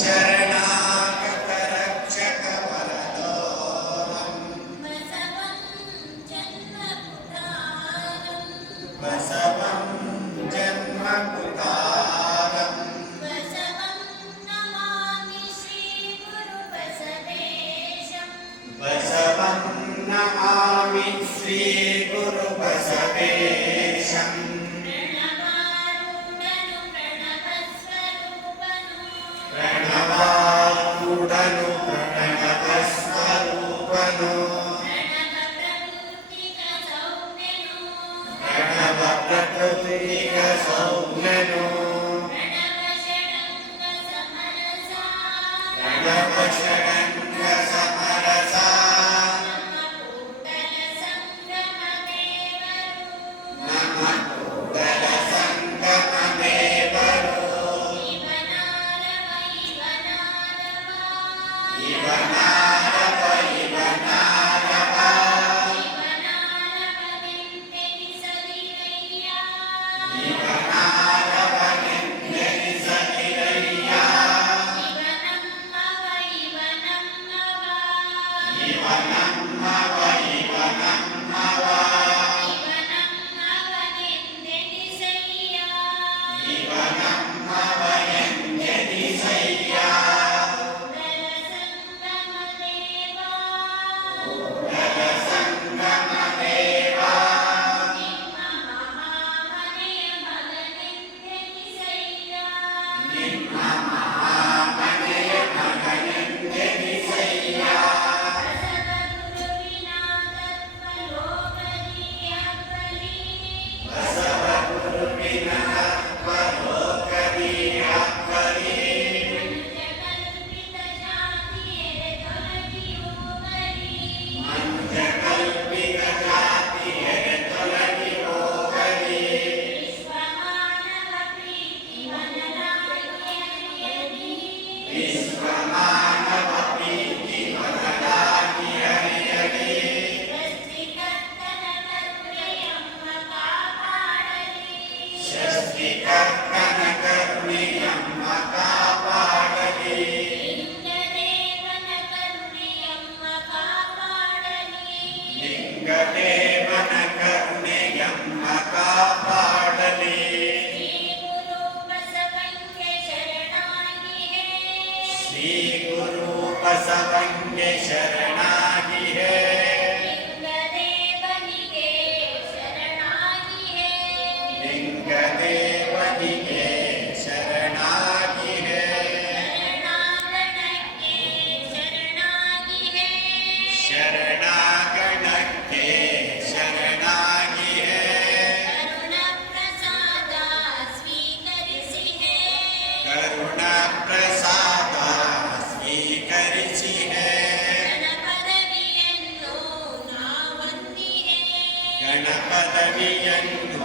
ಶರಣಾಗತ ರಕ್ಷಕ ವರದೋರಂ ಬಸವಂ ಜನ್ಮಕುಟಾರಂ ಬಸವಂ ನಮಾಮಿ ಶ್ರೀ ಗುರು ಬಸವೇಶಂ ಪ್ರಣವಾರೂಢನು ಪ್ರಣವ ಸ್ವರೂಪನು ಪ್ರಣವ ಪ್ರಕೃತಿಗ ಸೌಮ್ಯನು ಪ್ರಣವ ಷಡಂಗ ಸಮರಸ ನಮ್ಮ ಕೂಡಲ ಸಂಗಮದೇವರು ಇವನಾರವ ಇವನಾರವ ಇವನಾರವನೆಂದೆನಿಸದಿರಯ್ಯ ಇವನಮ್ಮವ ಇವನಮ್ಮವ ಇವನಮ್ಮವ ಎಂದೆನಿಸಯ್ಯ ಕೂಡಲ ಸಂಗಮ ದೇವ ನಿಮ್ಮ ಮಹಾಮನೆಯ ಮಗನೆಂದೆನಿಸಯ್ಯ ಬಸವ ಗುರುವಿನ ತತ್ವಲೋಕದಿ ಅಕ್ಕಲಿ ಮಂಜ ಕಲ್ಪಿತ ಜಾತಿಯರೆ ತೊಲಗಿ ಹೋಗಲಿ ವಿಶ್ವಮಾನವ ಪ್ರೀತಿ ಹೊರಲಾಗಿ ಹರಿಯಲಿ ಸೃಷ್ಟಿಕರ್ತನ ಕರುಣೆಯಮ್ಮ ಕಾಪಾಡಲಿ ಲಿಂಗದೇವನ ಕರುಣೆಯಮ್ಮ ಕಾಪಾಡಲಿ ಶ್ರೀ ಗುರು ಬಸವಂಗೆ ಶರಣಾಗಿಯೇ ಲಿಂಗದೇವನಿಗೆ ಶರಣಾಗಿಯೇ ಶರಣಾಗಣಕ್ಕೆ ಶರಣಾಗಿಯೇ ಕರುಣ ಪ್ರಸಾದ ಸ್ವೀಕರಿಸಿದೆ ಗಣಪದವಿಯನ್ನು